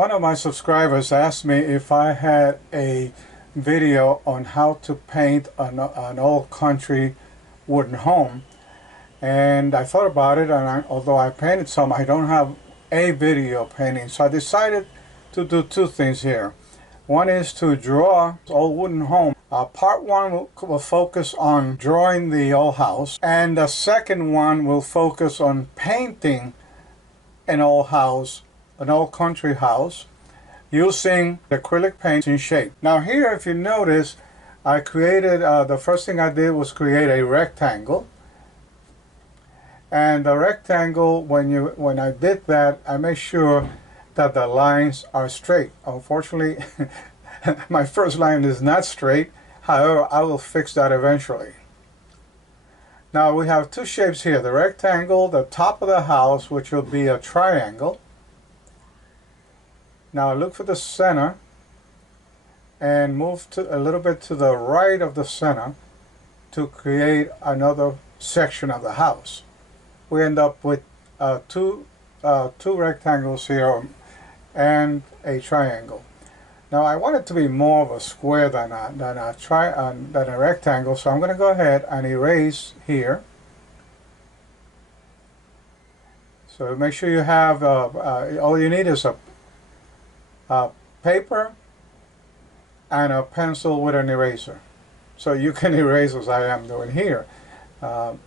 One of my subscribers asked me if I had a video on how to paint an old country wooden home, and I thought about it, and although I painted some, I don't have a video painting, so I decided to do two things here. One is to draw old wooden home. Part one will focus on drawing the old house, and the second one will focus on painting an old house, an old country house, using acrylic paint in shape. Now here, if you notice, I created, the first thing I did was create a rectangle. And the rectangle, when I did that, I made sure that the lines are straight. Unfortunately, my first line is not straight. However, I will fix that eventually. Now we have two shapes here, the rectangle, the top of the house, which will be a triangle. Now look for the center and move to a little bit to the right of the center to create another section of the house. We end up with two rectangles here and a triangle. Now I want it to be more of a square than a rectangle, so I'm going to go ahead and erase here. So make sure you have all you need is a paper and a pencil with an eraser, so you can erase as I am doing here. At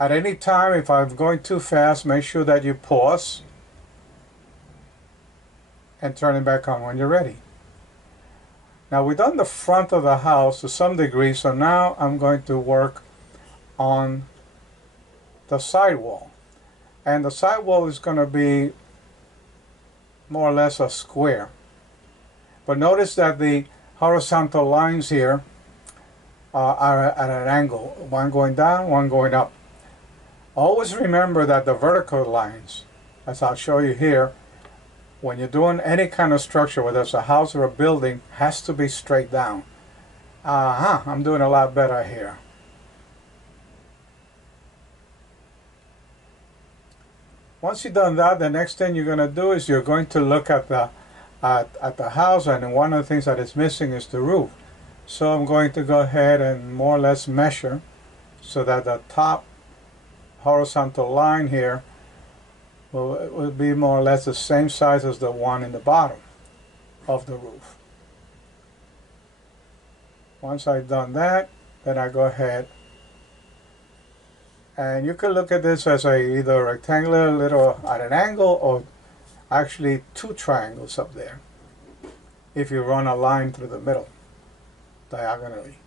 any time, if I'm going too fast, make sure that you pause and turn it back on when you're ready. Now we've done the front of the house to some degree, so now I'm going to work on the side wall. And the side wall is going to be more or less a square. But notice that the horizontal lines here are at an angle, one going down, one going up. Always remember that the vertical lines, as I'll show you here, when you're doing any kind of structure, whether it's a house or a building, has to be straight down. I'm doing a lot better here. Once you've done that, the next thing you're going to do is you're going to look at the house, and one of the things that is missing is the roof. So I'm going to go ahead and more or less measure so that the top horizontal line here will be more or less the same size as the one in the bottom of the roof. Once I've done that, then I go ahead and you can look at this as either rectangular, little at an angle, or actually two triangles up there if you run a line through the middle diagonally.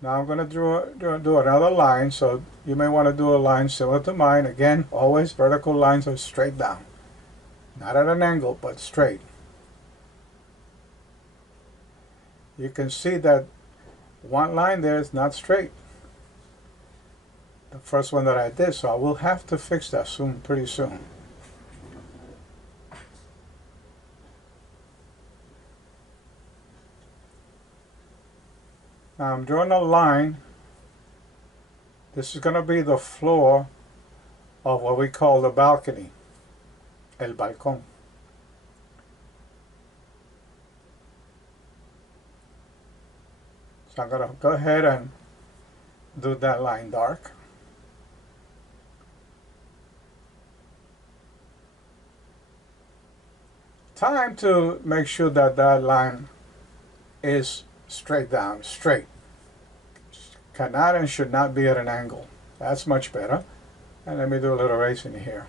Now I'm going to do another line, so you may want to do a line similar to mine. Again, always vertical lines are straight down. Not at an angle, but straight. You can see that one line there is not straight. The first one that I did, so I will have to fix that pretty soon. Now I'm drawing a line. This is going to be the floor of what we call the balcony, el balcón. So I'm going to go ahead and do that line dark. Time to make sure that that line is straight down, straight. Cannot and should not be at an angle. That's much better. And let me do a little erasing here.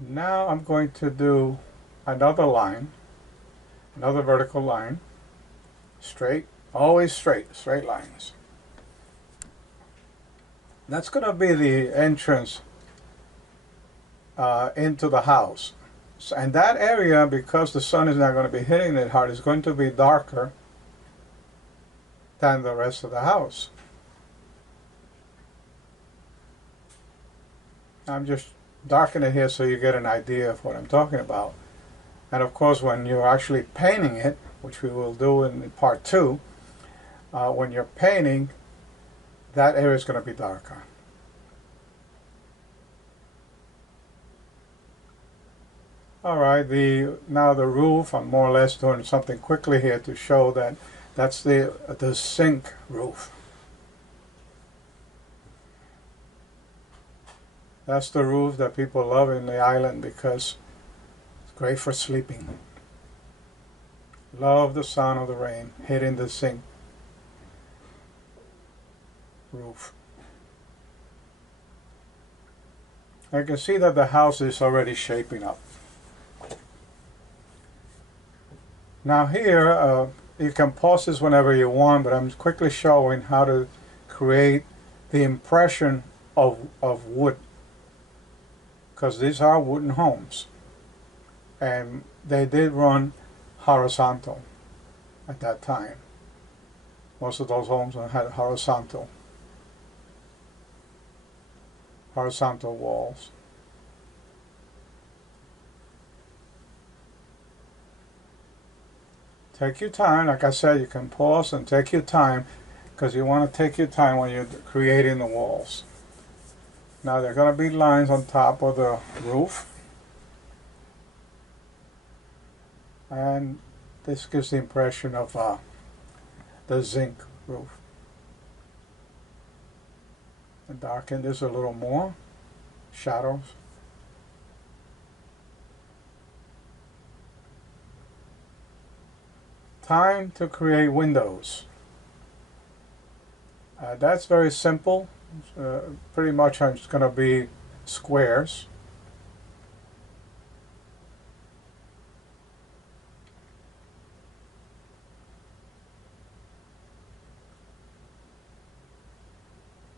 Now I'm going to do another line, another vertical line, straight, always straight, straight lines. That's going to be the entrance into the house. So, and that area, because the sun is not going to be hitting it hard, is going to be darker than the rest of the house. I'm just darkening it here so you get an idea of what I'm talking about. And of course, when you're actually painting it, which we will do in part 2, when you're painting, that area is going to be darker. Alright, now the roof, I'm more or less doing something quickly here to show that that's the zinc roof. That's the roof that people love in the island because it's great for sleeping. Love the sound of the rain hitting the zinc roof. I can see that the house is already shaping up. Now here, you can pause this whenever you want, but I'm quickly showing how to create the impression of wood, because these are wooden homes, and they did run horizontal at that time. Most of those homes had horizontal walls. Take your time. Like I said, you can pause and take your time, because you want to take your time when you're creating the walls. Now there are going to be lines on top of the roof, and this gives the impression of the zinc roof. And darken this a little more, shadows. Time to create windows. That's very simple. Pretty much it's going to be squares.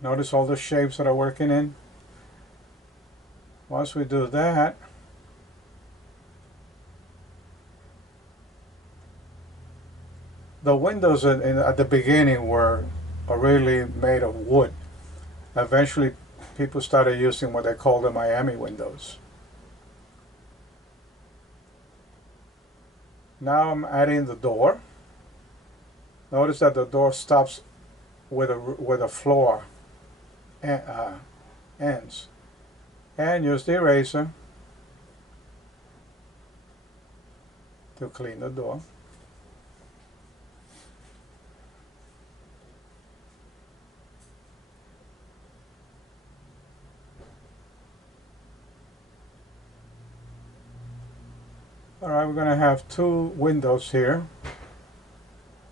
Notice all the shapes that are working in. Once we do that, the windows at the beginning were really made of wood. Eventually people started using what they call the Miami windows. Now I'm adding the door. Notice that the door stops where the floor ends. And use the eraser to clean the door. Alright, we're going to have two windows here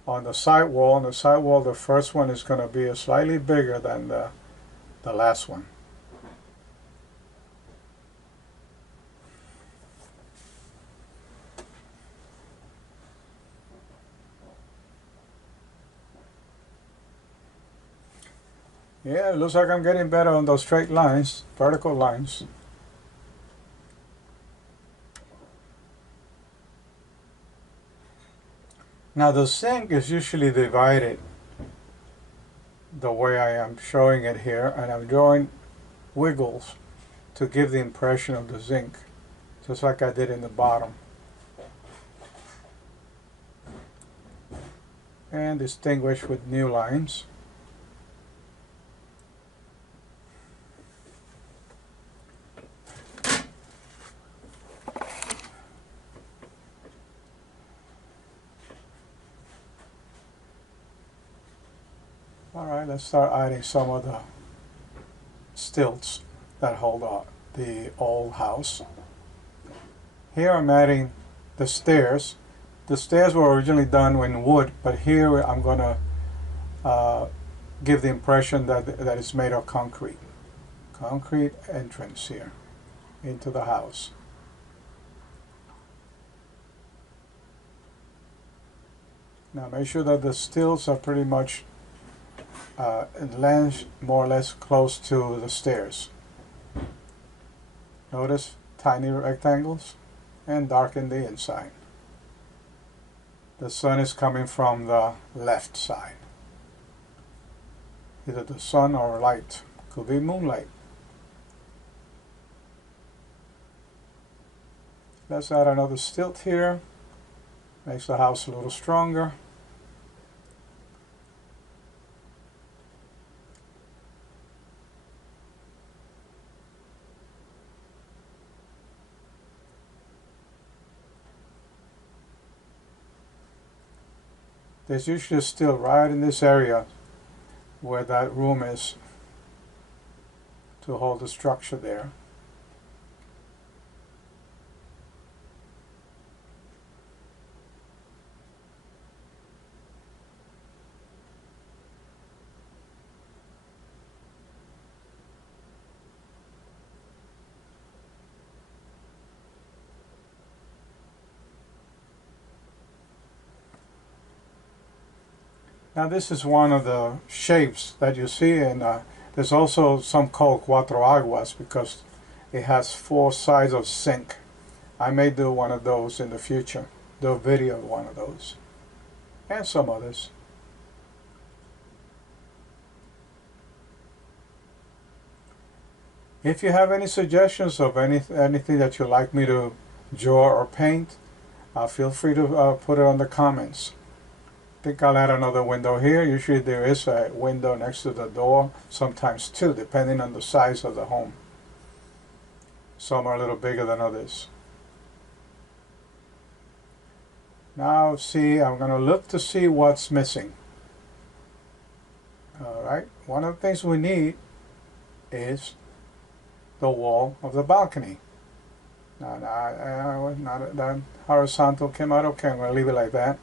on the side wall. On the side wall, the first one is going to be slightly bigger than the last one. Yeah, it looks like I'm getting better on those straight lines, vertical lines. Now the zinc is usually divided the way I am showing it here, and I'm drawing wiggles to give the impression of the zinc, just like I did in the bottom. And distinguish with new lines. Alright, let's start adding some of the stilts that hold on the old house. Here I'm adding the stairs. The stairs were originally done in wood, but here I'm going to give the impression that it's made of concrete. Concrete entrance here into the house. Now make sure that the stilts are pretty much in length, more or less close to the stairs. Notice tiny rectangles, and darken the inside. The sun is coming from the left side. Either the sun or light. Could be moonlight. Let's add another stilt here. Makes the house a little stronger. There's usually steel right in this area where that room is to hold the structure there. Now this is one of the shapes that you see, and there's also some called cuatro aguas because it has 4 sides of sink. I may do one of those in the future, do a video of one of those, and some others. If you have any suggestions of anything that you'd like me to draw or paint, feel free to put it on the comments. I think I'll add another window here. Usually there is a window next to the door, sometimes 2, depending on the size of the home. Some are a little bigger than others. Now see, I'm going to look to see what's missing. Alright, one of the things we need is the wall of the balcony. Now, that horizontal came out okay. I'm going to leave it like that.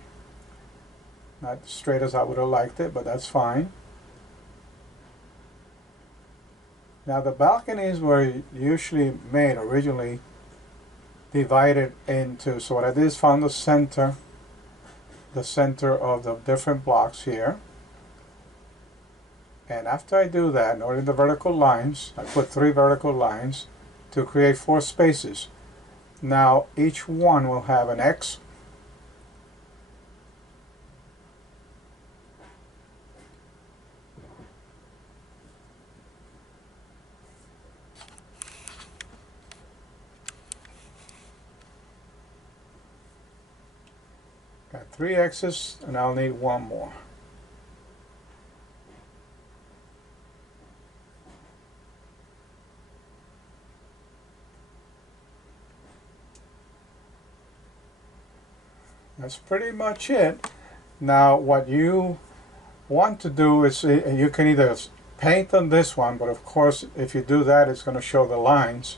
Not as straight as I would have liked it, but that's fine. Now the balconies were usually made originally divided into, so what I did is found the center of the different blocks here. And after I do that, in order the vertical lines, I put 3 vertical lines to create 4 spaces. Now each one will have an X. Got 3 X's, and I'll need 1 more. That's pretty much it. Now what you want to do is you can either paint on this one, but of course if you do that it's going to show the lines,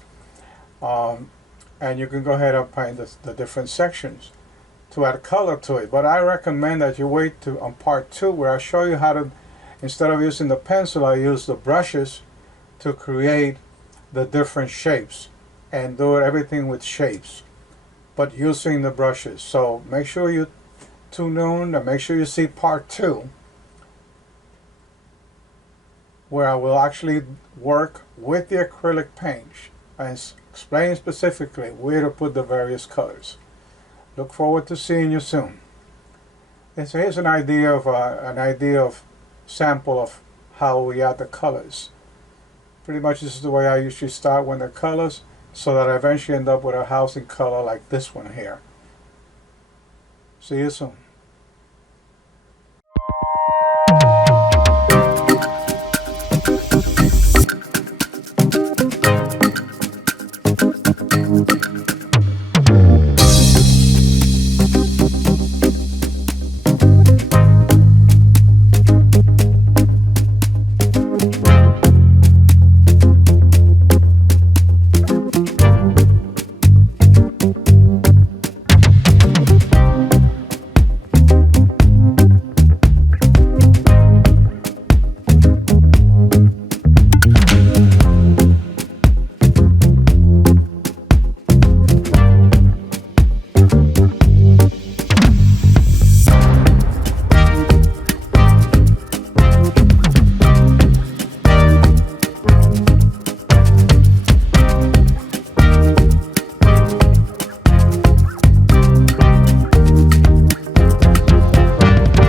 and you can go ahead and paint the different sections to add color to it. But I recommend that you wait to on part 2 where I show you how to, instead of using the pencil, I use the brushes to create the different shapes and do everything with shapes, but using the brushes. So make sure you tune in and make sure you see part 2 where I will actually work with the acrylic paint and explain specifically where to put the various colors. Look forward to seeing you soon. And so here's an idea of sample of how we add the colors. Pretty much this is the way I usually start when the colors, so that I eventually end up with a house in color like this one here. See you soon.